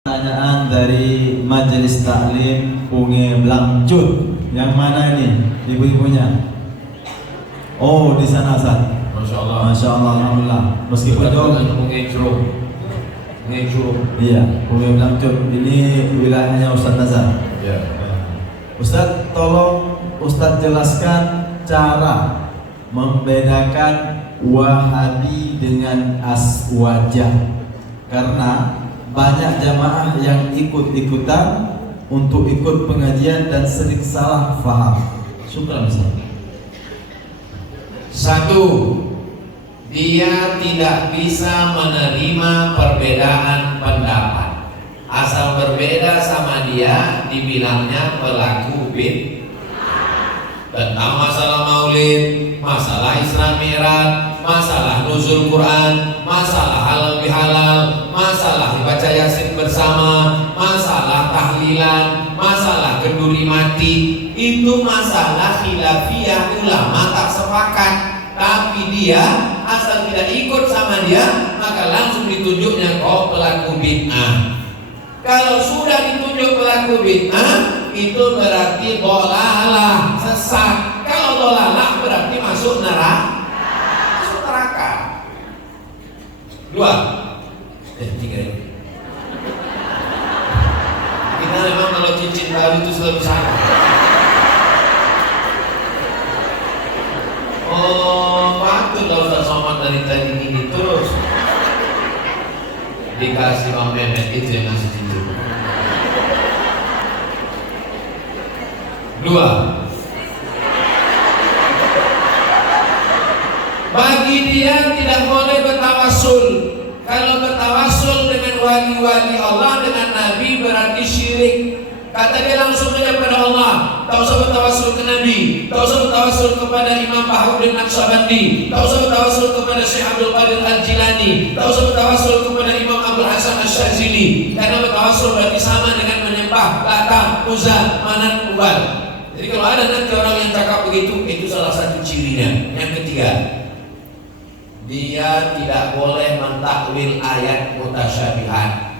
Pertanyaan dari Majelis Taklim Punge Blangcut. Yang mana ini ibu-ibunya? Oh, di sana Ustaz. Masya Allah. Masya Allah, alhamdulillah. Meskipun jauh. Punge Curug. Iya, Punge Blangcut. Ini wilayahnya Ustaz Nazar. Ya. Ustaz, tolong Ustaz jelaskan cara membedakan Wahabi dengan Aswajah. Karena banyak jamaah yang ikut-ikutan untuk ikut pengajian dan sering salah faham. Syukran Ustaz. Satu, dia tidak bisa menerima perbedaan pendapat. Asal berbeda sama dia, dibilangnya pelaku bid'ah. Tentang masalah maulid, masalah Isra Mi'raj, masalah nuzul Quran, masalah halal bihalal, masalah baca Yasin bersama, masalah tahlilan, masalah kenduri mati, itu masalah khilafiyah, ulama tak sepakat. Tapi dia asal tidak ikut sama dia, maka langsung ditunjuknya kau pelaku bid'ah. Kalau sudah ditunjuk pelaku bid'ah, itu berarti dolalah, sesat. Kalau dolalah berarti masuk neraka. Dua, tiga ini. Kita memang kalau cincin baru itu selalu salah. Oh, patut kalau Ustaz Somad dari tadi gini terus. Dikasih Bang Mehmet itu yang ngasih cincin. Dua. Bagi dia tidak boleh bertawassul. Kalau bertawassul dengan wali-wali Allah, dengan Nabi, berarti syirik. Kata dia langsung saja kepada Allah. Tak usah bertawassul ke Nabi, tak usah bertawassul kepada Imam Baharuddin Naqsyabandi, tak usah bertawassul kepada Syekh Abdul Qadir Al-Jilani, tak usah bertawassul kepada Imam Abdul Hasan Asy-Syadzili. Karena bertawassul berarti sama dengan menyembah Lata, Uzza, Manat, Ubal. Jadi kalau ada nanti orang yang cakap begitu, itu salah satu cirinya. Yang ketiga, dia tidak boleh mentakwil ayat mutasyabihat.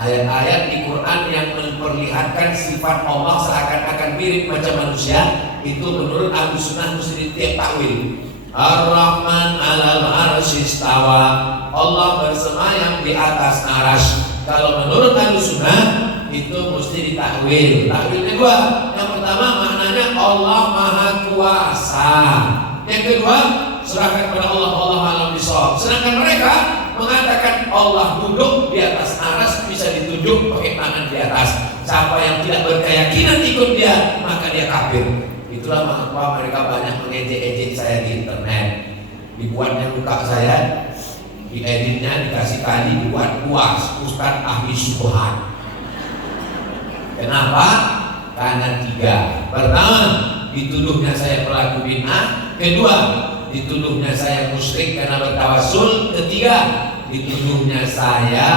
Ayat-ayat di Quran yang memperlihatkan sifat Allah seakan-akan mirip macam manusia, itu menurut Ahlus Sunnah mesti tiap takwil. Ar-Rahman 'alal 'arsy istawa. Allah bersemayam di atas arsy. Kalau menurut Ahlus Sunnah itu mesti ditakwil. Takwilnya dua. Yang pertama maknanya Allah Maha Kuasa. Yang kedua, serahkan kepada Allah, Allah alam bisawab. Sedangkan mereka mengatakan Allah duduk di atas aras, bisa ditunjuk pakai tangan di atas. Siapa yang tidak berkeyakinan ikut dia, maka dia kafir. Itulah mengapa mereka banyak mengejek-ejek saya di internet. Dibuatnya muka saya, dieditnya, dikasih tali, dibuat puas Ustaz Ahli Subhan. Kenapa? Karena tiga. Pertama, dituduhnya saya pelaku bid'ah. Kedua, dituduhnya saya musyrik karena bertawassul. Ketiga, dituduhnya saya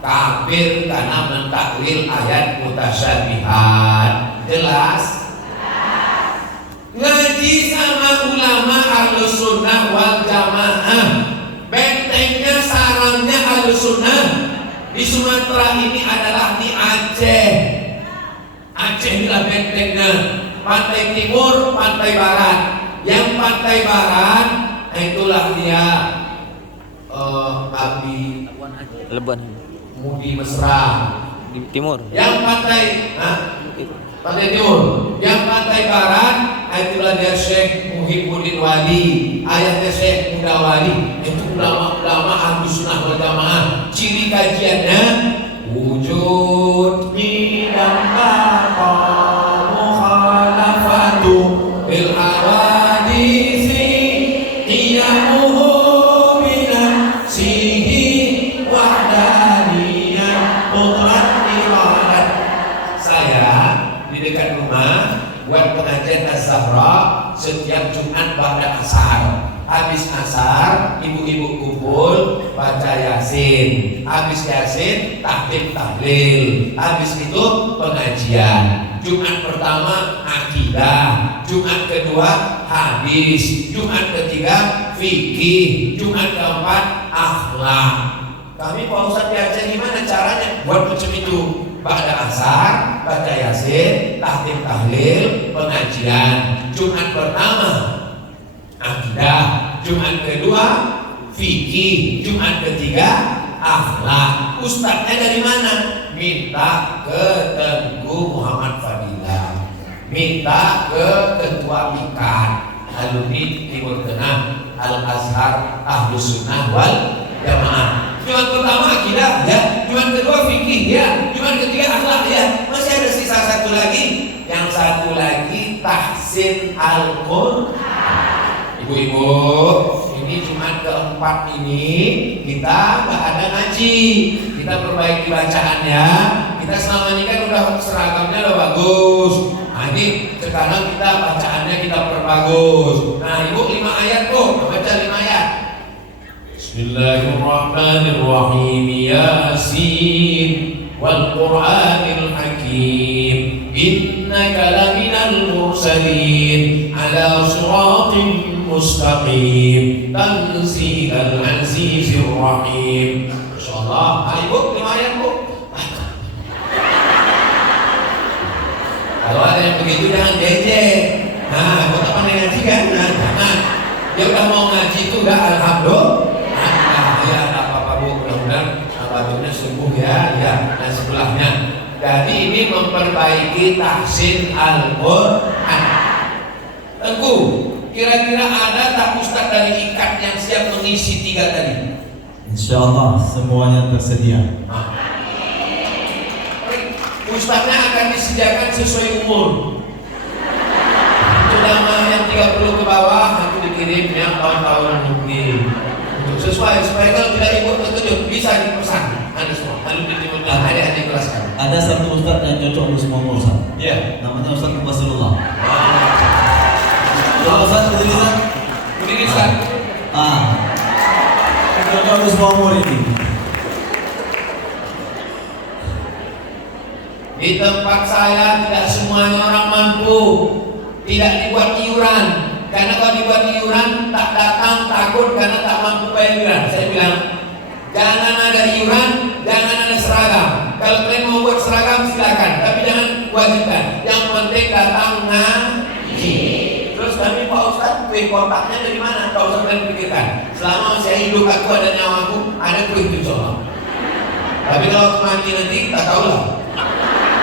kafir karena mentakwil ayat mutasyabihat. Jelas? Ngaji sama ulama Ahlus Sunnah wal Jamaah. Bentengnya, sarangnya Ahlus Sunnah di Sumatera ini adalah di Aceh. Aceh inilah bentengnya. Pantai Timur, Pantai Barat. Yang Pantai Barat itulah dia Abi Leban Mudi Mesra. di timur. Yang Pantai Timur. Yang Pantai Barat itulah dia Syekh Muhyiddin Wali, ayahnya Syekh Muda Wali. Itu ulama-ulama Ahlus Sunnah wal Jamaah. Ciri kajiannya wujud dan maqam mukhalafatu bil hawadisi iyamuhu binafsihi wahdaniyah qudrat iradat. Saya di dekat rumah buat pengajian Az-Zahra setiap Jumat pada asar. Habis asar, ibu-ibu kumpul baca Yasin. Habis Yasin, tahlil. Habis itu pengajian. Jumat pertama akidah, Jumat kedua hadis, Jumat ketiga fikih, Jumat keempat akhlak. Kami Pak Ustadz diajar gimana caranya buat macam itu. Ba'da asar, baca yasin, tahtim tahlil, pengajian. Jumat pertama akidah, Jumat kedua fikih, Jumat ketiga akhlak. Ustadznya dari mana? Minta ke Tengku Muhammad Fadilah, minta ke Ketua Ikan alumni Timur Tengah Al Azhar Ahlus Sunnah wal Jamaah. Jumat pertama akidah ya, Jumat kedua fikih ya, Jumat ketiga akhlak ya. Masih ada sisa satu lagi. Yang satu lagi tahsin Al-Qur'an. Ibu-ibu, ini Jumat keempat ini kita nggak ada ngaji. Kita perbaiki bacaannya. Kita selama ini kan udah seragamnya udah bagus. Nah ini sekarang kita bacaannya kita perbagus. Nah ibu 5 ayat tuh, baca 5 ayat. Bismillahirrahmanirrahim. Yasin wal Qur'anil Hakim. Innaka laminal mursalin ala siratin mustaqim. Tanzilal azizir rahim. Masyaallah. Ayo 5 ayat bu. Kalau ada yang begitu jangan jejek. Nah, buat apa ngaji kan? Nah, jangan. Dia udah mau ngaji itu udah alhamdulillah. Ya ada apa-apa bu, mudah-mudahan batuknya sembuh ya. Nah sebelahnya. Jadi ini memperbaiki tahsin Al-Qur'an. Tengku, kira-kira ada tak ustaz dari ikat yang siap mengisi 3 tadi? Insyaallah semuanya tersedia. Ustaznya akan disediakan sesuai umur. Terutama yang 30 ke bawah nanti dikirim yang tahun-tahun mungkin. Sesuai supaya kalau tidak ikut terkejut bisa dipesan. Ada semua. Lalu ditimutkan adik-adik kelas kami. Ada satu ustaz yang cocok untuk semua umur Ustaz. Iya. Namanya Ustaz Rasulullah. Ya Ustaz, berdiri Ustaz. Berdiri Ustaz. Cocok untuk semua umur ini. Di tempat saya tidak semuanya orang mampu. Tidak dibuat iuran. Karena kalau dibuat iuran tak datang takut karena tak mampu bayar iuran. Saya bilang jangan ada iuran, jangan ada seragam. Kalau kalian mau buat seragam silakan, tapi jangan wajibkan. Yang penting datang ngaji. Terus kami Pak Ustadz, kue kontaknya dari mana? Pak Ustadz kalian pikirkan. Selama saya hidup aku ada nyawaku, ada kue itu soal. Tapi kalau mati nanti tak tahu lah.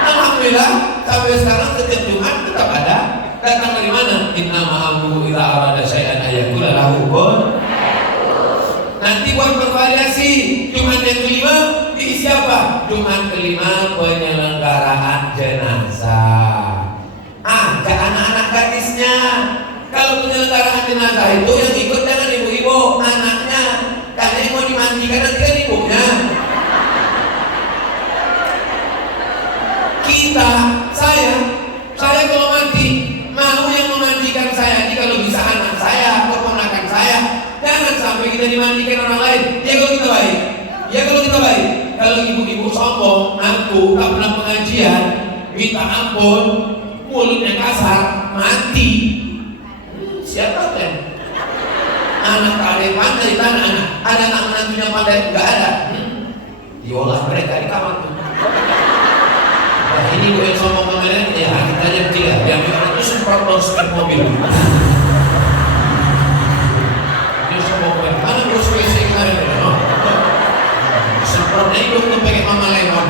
Alhamdulillah sampai sekarang setiap Jumat tetap ada. Datang dari mana? Inna ma'amruhu idza arada syai'an ayaqula lahu kun. Nanti buat bervariasi. Jumat yang kelima diisi apa? Jumat kelima penyelenggaraan jenazah. Ajak anak-anak gadisnya. Kalau penyelenggaraan jenazah itu yang ikut jangan ibu-ibu, anaknya. Karena yang mau dimandikan nanti kan ibunya. Saya kalau mati mau yang memandikan saya. Jadi kalau bisa anak saya, keponakan saya. Jangan sampai kita dimandikan orang lain. Ya kalau kita baik. Kalau ibu-ibu sombong, aku tak pernah pengajian, minta ampun, mulutnya kasar, mati. Siapa kan? Anak kalian pandai tanah anak. Ada anak menantunya pandai? Enggak ada. Diolah mereka di kamar tuh. Nah, ini gue yang sombong kemarin, ya kita aja kecil ya. Yang itu semprot spek mobil. Dia sombong kemarin. Mana gue WC kemarin? Semprotnya itu tuh pakai mama lemon.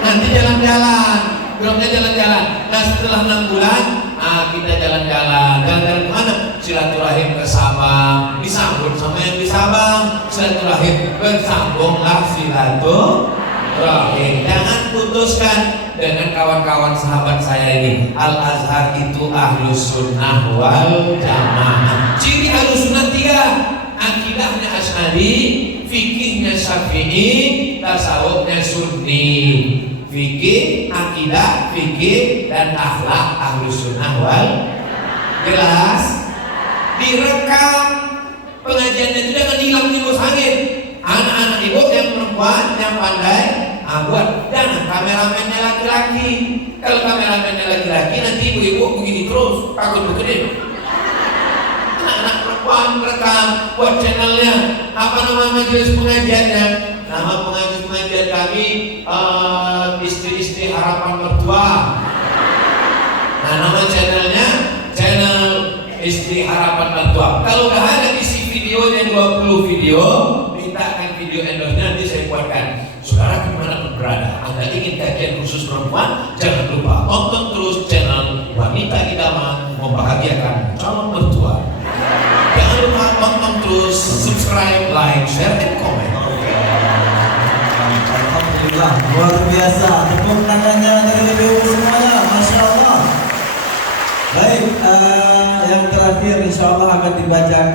Nanti jalan-jalan, belumnya jalan-jalan. Nah setelah 6 bulan, kita jalan-jalan. Jalan-jalan kemana? Silaturahim ke Sabang, disambut sama yang di Sabang. Silaturahim, bersambunglah silaturahim. Jangan putuskan dengan kawan-kawan sahabat saya ini. Al Azhar itu Ahlus Sunnah wal Jamaah. Ciri Ahlus Sunnah 3: akidahnya Asy'ari, fikihnya Syafi'i, tasawufnya Sunni. Fikih, akidah, fikih dan akhlak Ahlus Sunnah wal. Jelas? Direkam pengajiannya itu jangan hilang di bos angin. Anak-anak ibu yang perempuan yang pandai buat. Jangan kameramennya laki-laki. Kalau kameramennya laki-laki nanti ibu-ibu begini terus takut begini. Pak rekam buat channelnya. Apa nama majelis pengajiannya? Nama majelis pengajian kami istri-istri harapan mertua. Nah, nama channelnya channel istri harapan mertua. Kalau udah ada isi videonya 20 video, mintakan video endorse-nya, nanti saya buatkan. Saudara dimanapun berada, Anda ingin kajian khusus perempuan, jangan lupa tonton terus channel Wanita Idaman Membahagiakan Calon Mertua. Jangan lupa tonton terus, subscribe, like, share, dan komen. Alhamdulillah, luar biasa. Tepuk tangannya dari ibu semuanya, masya Allah. Baik, yang terakhir insya Allah akan dibacakan.